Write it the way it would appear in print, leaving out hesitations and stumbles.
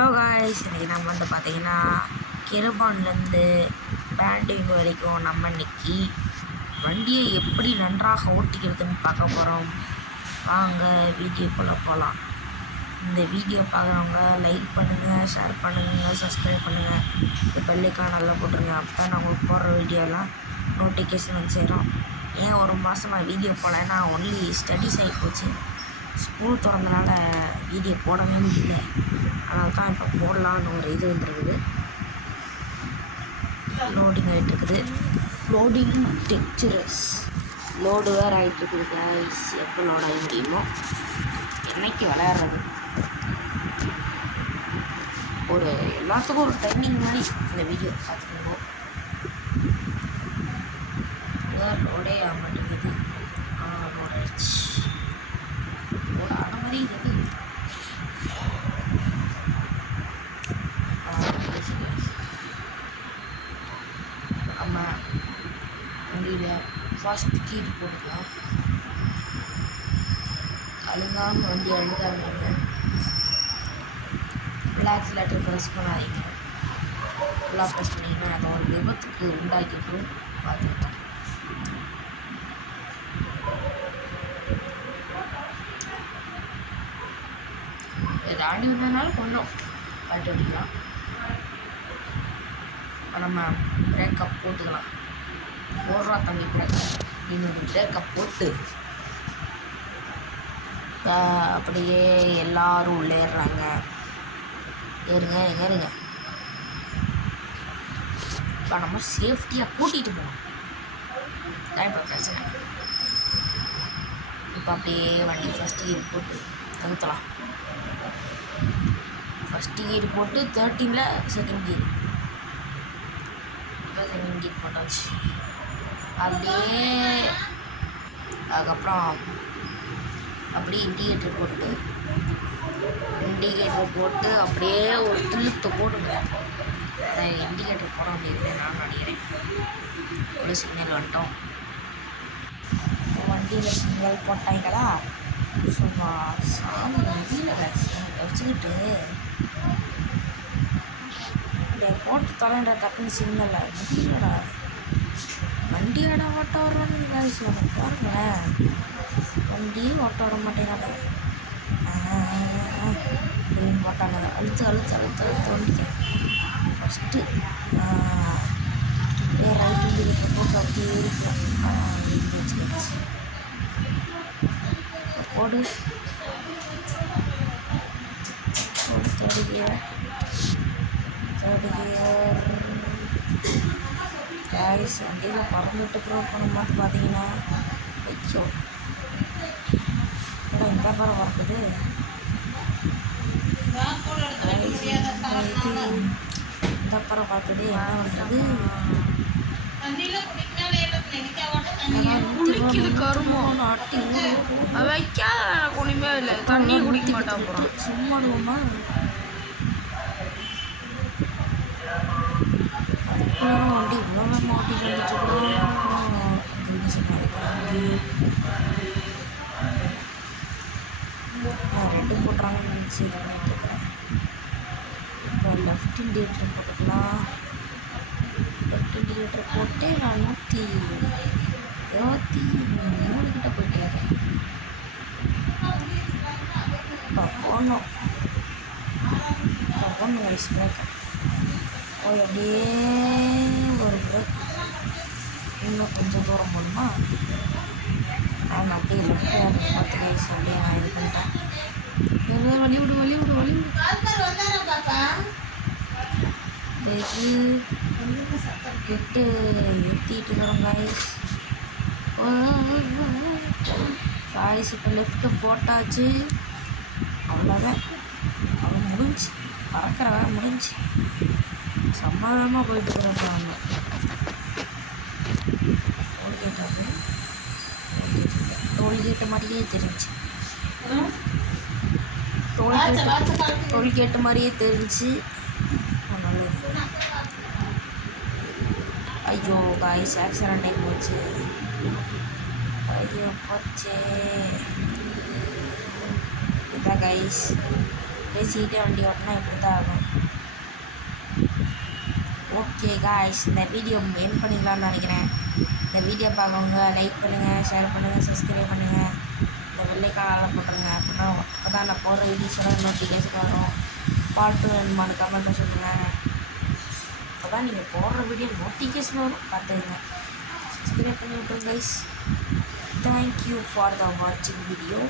Hello guys, இன்றைக்கி நம்ம வந்து பார்த்திங்கன்னா கிருபான்லேருந்து பேண்டிங் வரைக்கும் நம்ம இன்றைக்கி வண்டியை எப்படி நன்றாக ஓட்டிக்கிறதுன்னு பார்க்க போகிறோம். வாங்க வீடியோக்குள்ளே போகலாம். இந்த வீடியோ பார்க்குறவங்க லைக் பண்ணுங்கள், ஷேர் பண்ணுங்கள், சப்ஸ்கிரைப் பண்ணுங்கள், இந்த பெல்லைக்கான நல்லா போட்டுருங்க. அப்போ தான் நான் உங்களுக்கு போடுற வீடியோலாம் நோட்டிஃபிகேஷன் வந்து சேரும். ஏன் ஒரு மாதமாக வீடியோ போடலைன்னா ஒன்லி ஸ்டடீஸ் ஆகி போச்சு. ஸ்கூல் திறந்தனால வீடியோ போடவே முடியல. அதனால தான் இப்போ போடலான்னு ஒரு இது வந்துருக்குது. லோடிங் ஆகிட்டுருக்குது. லோடிங் டெக்சரஸ் லோடு வேறு ஆகிட்டுருக்குது கைஸ். எப்போ லோட் ஆகி முடியுமோ என்னைக்கு விளையாடுறது. ஒரு எல்லாத்துக்கும் ஒரு ட்ரைனிங் மாதிரி இந்த வீடியோ பார்த்துக்கணும். இதுதான் லோடே ஆக மாட்டேங்குது. லோட் ஆகிடுச்சு. ஒரு ஆன மாதிரி இருக்குது. நம்ம வண்டியில் ஃபஸ்ட் கீட் போட்டுக்கலாம். அழுங்காமல் வண்டி அழுகாதீங்க. பிளாக் லெட்டர் ப்ரெஸ் பண்ணாதீங்க. ஃபுல்லாக ப்ரெஸ் பண்ணிங்கன்னா அதை ஒரு விபத்துக்கு உண்டாக்கிட்டும் பார்த்துக்கிட்டேன். தாண்டி வந்ததுனால கொஞ்சம் கட்டு அடிக்கலாம். இப்போ நம்ம பிரேக்கப் போட்டுக்கலாம். போடுறா தம்பி பிரேக்கப். இன்னொரு பிரேக்கப் போட்டு அப்படியே எல்லோரும் உள்ளே ஏறுறாங்க. ஏறுங்க ஏறுங்க. இப்போ நம்ம சேஃப்டியாக கூட்டிகிட்டு போகணும். தான் இப்போ பிரச்சனை. இப்போ அப்படியே வண்டி ஃபஸ்ட் கீர் போட்டு நிறுத்தலாம். ஃபஸ்ட்டு கீர் போட்டு 13ல் செகண்ட் கீர். இப்போ செகண்ட் கீர் போட்டாச்சு. அப்படியே அதுக்கப்புறம் அப்படியே இண்டிகேட்டர் போட்டு அப்படியே ஒரு துளுத்தை போடுங்க. இண்டிகேட்டர் போட முடியல நான் நினைக்கிறேன். ஒரு சிக்னல் வந்துட்டோம். வண்டியில் சிக்னல் போட்டாங்களா? சும்மா சாமி வண்டியில் வச்சுக்கிட்டு இந்த போட்டு தொலைன்ற டக்குன்னு சிக்னலை முடியலடா. வண்டியோட ஓட்ட வர்றோன்னு காய்ச்சி நம்ம பாருங்களேன். வண்டியும் ஓட்ட வர மாட்டேங்கிறாங்க. க்ரீன் போட்டாங்க. அழுத்து வந்துட்டேன். ஃபஸ்ட்டு ரைட் இண்டிகேட்டர் போட்டு அப்படியே இருக்கலாம். போடு தேர்ட் கியர் கேரிஸ் வண்டியில் பறந்துட்டு ப்ரூவ் பண்ண மாட்டு பார்த்தீங்கன்னா ஐயோ இந்த பறம் பார்க்குது. இந்த பறம் பார்க்குது. என்ன பண்ணுறது? குளிக்குது கருமோ நாட்டி வைக்காத குளிமே இல்லை. தண்ணி குடிக்க மாட்டான். அப்புறம் சும்மாடுவோமா? வண்டி இவ்வளோ நம்ம ஓட்டிட்டு வந்துட்டுருக்கோம். ரெட்டு போட்டுறாங்கன்னு நினச்சி இது பண்ணிட்டு இருக்கேன். இப்போ லெஃப்ட் இண்டிகேட்டர் போட்டுக்கலாம். லெஃப்ட் இண்டிகேட்டர் போட்டு நான் 123 கிட்ட போயிட்டேன். இப்போ போகணும் வயசு பிரேக் போய் அப்படியே ஒரு பிரேக் இன்னும் கொஞ்சம் தூரம் போகணுமா? நான் அப்படியே லெஃப்ட் ஹேண்ட் பார்த்து வயசு அப்படியே நான் இது பண்ணிட்டேன். வழி விடு விட்டு ஏற்றிட்டு இருக்கிறோம் காய்ஸ். இப்போ லெஃப்ட்டு போட்டாச்சு. அவ்வளோதான். அவன் முடிஞ்சு பறக்கிற வேலை முடிஞ்சு சமாதானமாக போயிட்டு இருக்கிறப்ப அவங்க டோல்கேட்டு மாதிரியே தெரிஞ்சு டோல்கேட்டு மாதிரியே தெரிஞ்சு நல்லது. ஐயோ காய்ஸ் ஆக்சிடென்ட் ஆகி போச்சு. ஐயோ போச்சே. இதான் கைஸ் பேசிக்கிட்டே வண்டி ஓட்டினா இப்படி தான் ஆகும். ஓகே காய்ஸ், இந்த வீடியோ என் பண்ணிக்கலாம்னு நினைக்கிறேன். இந்த வீடியோ பார்க்கவங்க லைக் பண்ணுங்கள், ஷேர் பண்ணுங்கள், சப்ஸ்கிரைப் பண்ணுங்கள், இந்த வெள்ளைக்கான போட்டுருங்க. அப்படின்னா அப்போ தான் நான் போடுற வீடியோஸோட நோட்டிஃபிகேஷன் வரும். பார்ட் 2 வேணுமானு கமெண்ட்டில் சொல்லுங்கள். அப்போ தான் நீங்கள் போடுற வீடியோ நோட்டிஃபிகேஷன் வரும், பார்த்துக்குங்க. சப்ஸ்கிரைப் பண்ணி விட்டுருங்க கைஸ். தேங்க்யூ ஃபார் த வாட்சிங் வீடியோ.